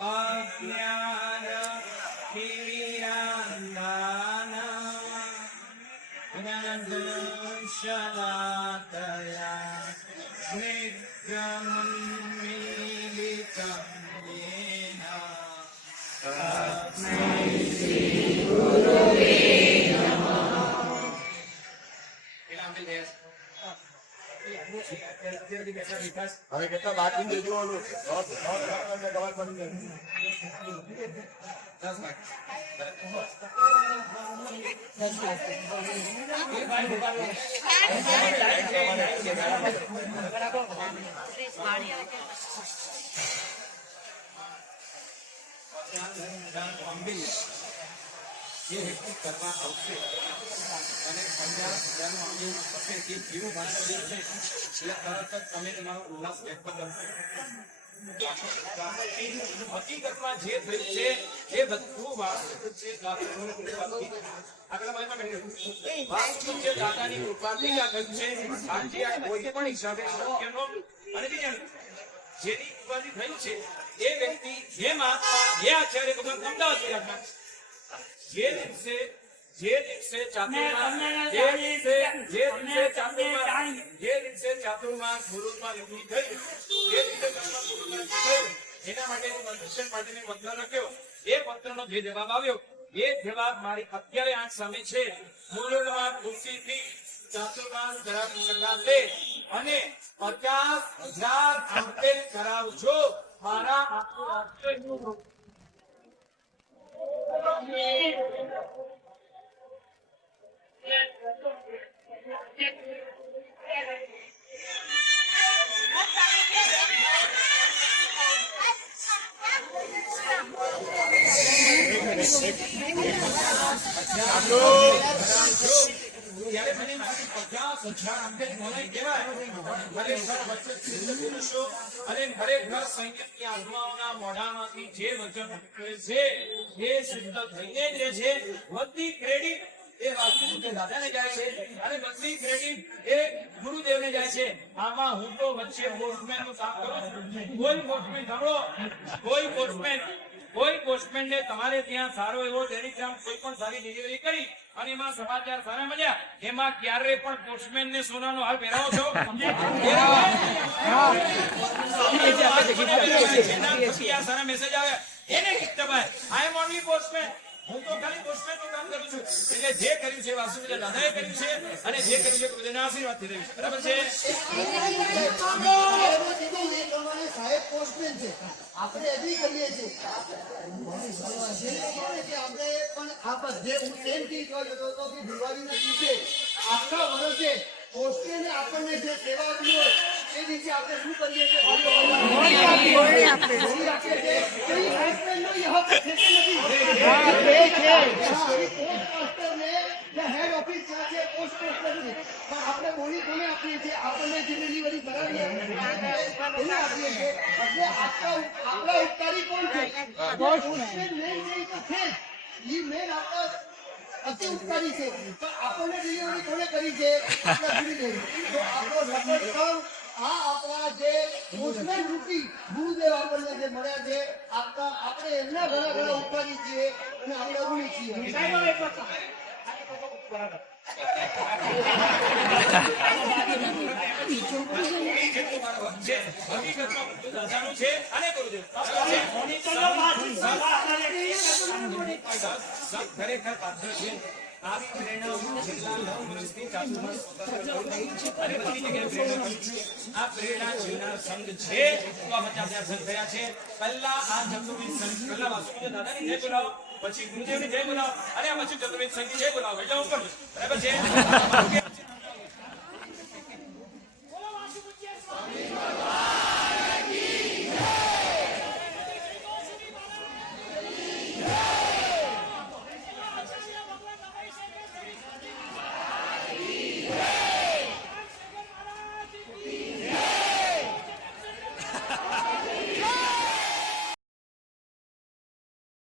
અજ્ઞાન તિમિરાંધાન જ્ઞાનદર્શનાતયા નિત્યમન્મિલિતં યેન તસ્મૈ શ્રી ગુરવે હવે કેટલા બાકી દેજો ઓલું ગવાર પડી જે વ્યક્તિ કરવા આવશે અને 50,000 અંગે થશે કે જેવું ભાષા છે એટલે તરત જ તમે તમારો ઉલ્લાસ વ્યક્ત કરશો. હકીકતમાં જે થયું છે એ બધું વાસ્તવિક છે. વાસ્તવિક છે દાદાની કૃપાથી આ થયું છે. આજે આ કોઈ પણ હિસાબે સત્યનો અને બીજાનું જેની કૃપાથી થયું છે એ વ્યક્તિ જે મહાત્મા જે આચાર્ય ભગવાન અમદાવાદ જે દિવસે ચાતુર્માસ ગુરુમાં નિવૃત્તિ થઈ જે દિવસે એના માટે દર્શન માટેની પત્ર લખ્યો. એ પત્રનો જે જવાબ આવ્યો એ જવાબ મારી અત્યારે આંખ સામે છે. મૂળમાં ખુશીથી ચાતુર્માસ કરાવી શકાશે અને 50,000 અંતે કરાવજો. મારા આખું ત્યારે મને મારી 50,000 અંતે મને કહેવાય ખરેખર વચન પુરુષો અને ખરેખર સંગીતની આત્માઓના મોઢામાંથી જે વચન નીકળે છે એ શુદ્ધ થઈને જ રહે છે. બધી ક્રેડિટ એ વાસ્તવિક દાદાને જાય છે અને બધી ક્રેડિટ એ ગુરુદેવને જાય છે. આમાં હું તો વચ્ચે પોસ્ટમેન નું કામ કરું છું. કોઈ પોસ્ટમેન સાંભળો, કોઈ પોસ્ટમેન ને તમારે ત્યાં સારો એવો ટેલિગ્રામ કોઈ પણ સારી ડિલિવરી કરી અને એમાં સમાચાર સારા મળ્યા એમાં ક્યારે પણ પોસ્ટમેન ને સોનાનો હાર પહેરાવો છો? સારા મેસેજ આવે એને આઈ એમ ઓનલી પોસ્ટમેન. હું તો ખાલી પોસ્ટમેન નું કામ કરું છું. એટલે જે કર્યું છે વાસુદેવ દાદાએ કર્યું છે અને જે કર્યું છે ગુરુદેવના આશીર્વાદથી રહ્યું છે. બરાબર છે. સાહેબ પોસ્ટમેન છે, આપણે એગ્રી કરીએ છીએ કે આપણે પણ આ બધે હું એમ કહેતો હતો કે દિવાળીના દિવસે આખા વર્ષે પોસ્ટમેને આપણને જે સેવા આપી હોય એ દિવસે આપણે શું કરીએ છીએ? હેડ ઓફિસ છે પોસ્ટ માસ્ટર છે, પણ આપણે બોલી કોને આપીએ છીએ? આપણને જે ડિલિવરી કરાવીએ એને આપીએ છીએ. એટલે આપણા ઉપકારી કોણ છે? પોસ્ટમેન મેન છે એ તો છે જ. એ મેન આપણા અતિ ઉપકારી છે, પણ આપણને ડિલિવરી કોને કરી છે? આપણા ગુરુદેવ. તો આપણો સપોર્ટ કરો. આ આપણા જે પોસ્ટમેન રૂપી ગુરુદેવ આપણને જે મળ્યા છે આપણે એમના ઘણા ઉપકારી છીએ અને આપણે અવગણી છીએ. ખરેખર પાત્ર છે. આવી પ્રેરણા છેલ્લા 9 વર્ષથી ચાતુર્માસ અને બધી જગ્યાએ પ્રેરણા કરી છે. આ પ્રેરણા જીવનાર સંઘ છે. તો આ 50,000 સંઘ થયા છે. પહેલા આ ચતુર્વિધ સંઘ પહેલા વાસુદેવ દાદાની જય બોલાવો, પછી ગુરુદેવની જય બોલાવો અને આ પછી ચતુર્વિધ સંઘની જય બોલાવો એટલે ઉપર. બરાબર છે.